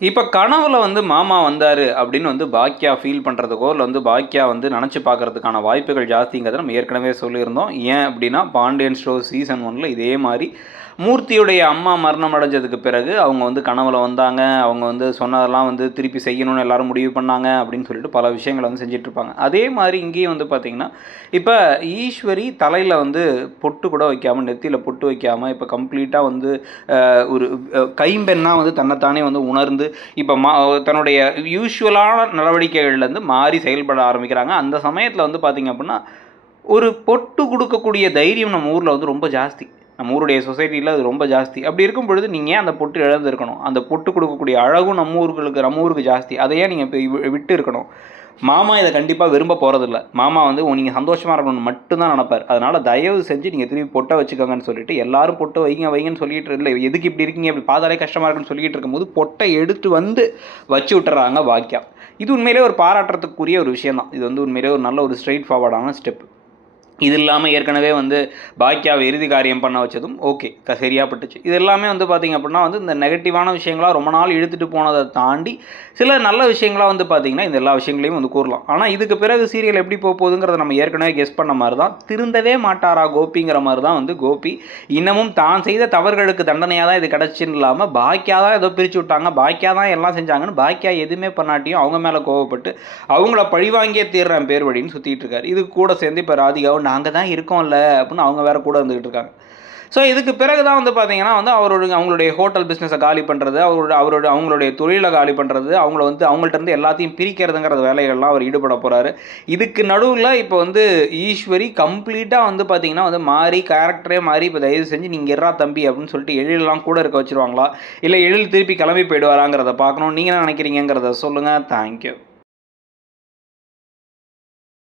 இப்போ கனவுல வந்து மாமா வந்தார் அப்படின்னு வந்து பாக்கியா ஃபீல் பண்ணுறதுக்கோ இல்லை வந்து பாக்கியா வந்து நினச்சி பார்க்கறதுக்கான வாய்ப்புகள் ஜாஸ்திங்கிறத நம்ம ஏற்கனவே சொல்லியிருந்தோம். ஏன் அப்படின்னா பாண்டியன் ஸ்டோ சீசன் ஒன்ல இதே மாதிரி மூர்த்தியுடைய அம்மா மரணம் அடைஞ்சதுக்கு பிறகு அவங்க வந்து கனவுல வந்தாங்க. அவங்க வந்து சொன்னதெல்லாம் வந்து திருப்பி செய்யணும்னு எல்லாரும் முடிவு பண்ணாங்க அப்படின்னு சொல்லிட்டு பல விஷயங்களை வந்து செஞ்சிட்ருப்பாங்க. அதே மாதிரி இங்கேயும் வந்து பார்த்திங்கன்னா இப்போ ஈஸ்வரி தலையில் வந்து பொட்டு கூட வைக்காமல் நெத்தியில் பொட்டு வைக்காமல் இப்போ கம்ப்ளீட்டாக வந்து ஒரு கைம்பெண்ணாக வந்து தன்னைத்தானே வந்து உணர்ந்து இப்போ மா தன்னுடைய யூஸ்வலான நடவடிக்கைகள்லேருந்து மாறி செயல்பட ஆரம்பிக்கிறாங்க. அந்த சமயத்தில் வந்து பார்த்திங்க அப்படின்னா ஒரு பொட்டு கொடுக்கக்கூடிய தைரியம் நம்ம ஊரில் வந்து ரொம்ப ஜாஸ்தி. நம்ம ஊருடைய சொசைட்டியில் அது ரொம்ப ஜாஸ்தி. அப்படி இருக்கும் பொழுது நீங்கள் ஏன் அந்த பொட்டு இழந்திருக்கணும்? அந்த பொட்டு கொடுக்கக்கூடிய அழகும் நம்ம ஊர்களுக்கு நம்ம ஊருக்கு ஜாஸ்தி. அதையே நீங்கள் விட்டு இருக்கணும். மாமா இதை கண்டிப்பாக விரும்ப போகிறதில்ல மாமா வந்து நீங்கள் சந்தோஷமாக இருக்கணும்னு மட்டும்தான் நினைப்பார். அதனால் தயவு செஞ்சு நீங்கள் திருப்பி பொட்டை வச்சுக்கோங்கன்னு சொல்லிட்டு எல்லாரும் பொட்டு வைங்க வைங்கன்னு சொல்லிட்டு இல்லை எதுக்கு இப்படி இருக்கீங்க? இப்படி பார்த்தாலே கஷ்டமாக இருக்குன்னு சொல்லிட்டு இருக்கும்போது பொட்டை எடுத்து வந்து வச்சு விட்டுறாங்க வாக்கியா இது உண்மையிலே ஒரு பாராட்டுறதுக்குரிய ஒரு விஷயம் தான் இது வந்து உண்மையிலே ஒரு நல்ல ஒரு ஸ்ட்ரெயிட் ஃபார்வர்டான ஸ்டெப் இது இல்லாமல் ஏற்கனவே வந்து பாக்கியாவை இறுதி காரியம் பண்ண வச்சதும் ஓகே க சரியாக பட்டுச்சு இது எல்லாமே வந்து பார்த்திங்க அப்படின்னா வந்து இந்த நெகட்டிவான விஷயங்களாக ரொம்ப நாள் இழுத்துட்டு போனதை தாண்டி சில நல்ல விஷயங்களாக வந்து பார்த்திங்கன்னா இந்த எல்லா விஷயங்களையும் வந்து கூறலாம். ஆனால் இதுக்கு பிறகு சீரியல் எப்படி போக போகுதுங்கிறத நம்ம ஏற்கனவே கெஸ் பண்ண மாதிரி தான் திருந்தவே மாட்டாரா கோபிங்கிற மாதிரி தான் வந்து கோபி இன்னமும் தான் செய்த தவறுகளுக்கு தண்டனையாக தான் இது கிடச்சின்னு இல்லாமல் பாக்கியா தான் ஏதோ பிரித்து விட்டாங்க பாக்கியா தான் எல்லாம் செஞ்சாங்கன்னு பாக்கியா எதுவுமே பண்ணாட்டியும் அவங்க மேலே கோவப்பட்டு அவங்கள பழிவாங்கியே தீர்றேன் பேர் வழின்னு சுற்றிட்டு இருக்காரு. இது கூட சேர்ந்து இப்போ ராதிகாவும் நாங்கள் தான் இருக்கோம்ல அப்படின்னு அவங்க வேறு கூட வந்துக்கிட்டு இருக்காங்க. ஸோ இதுக்கு பிறகு தான் வந்து பார்த்தீங்கன்னா வந்து அவரோட அவங்களுடைய ஹோட்டல் பிஸ்னஸை காலி பண்ணுறது அவரோட அவரோட அவங்களுடைய தொழிலை காலி பண்ணுறது அவங்கள வந்து அவங்கள்ட்ட இருந்து எல்லாத்தையும் பிரிக்கிறதுங்கிற வேலைகள்லாம் அவர் ஈடுபட போகிறாரு இதுக்கு நடுவில் இப்போ வந்து ஈஸ்வரி கம்ப்ளீட்டாக வந்து பார்த்தீங்கன்னா வந்து மாறி கேரக்டரே மாறி இப்போ தயவு செஞ்சு நீங்கள் இறா தம்பி அப்படின்னு சொல்லிட்டு எழிலெலாம் கூட இருக்க வச்சிருவாங்களா? இல்லை எழில் திருப்பி கிளம்பி போயிடுவாராங்கிறத பார்க்கணும். நீங்கள் என்ன நினைக்கிறீங்கிறத சொல்லுங்கள் தேங்க்யூ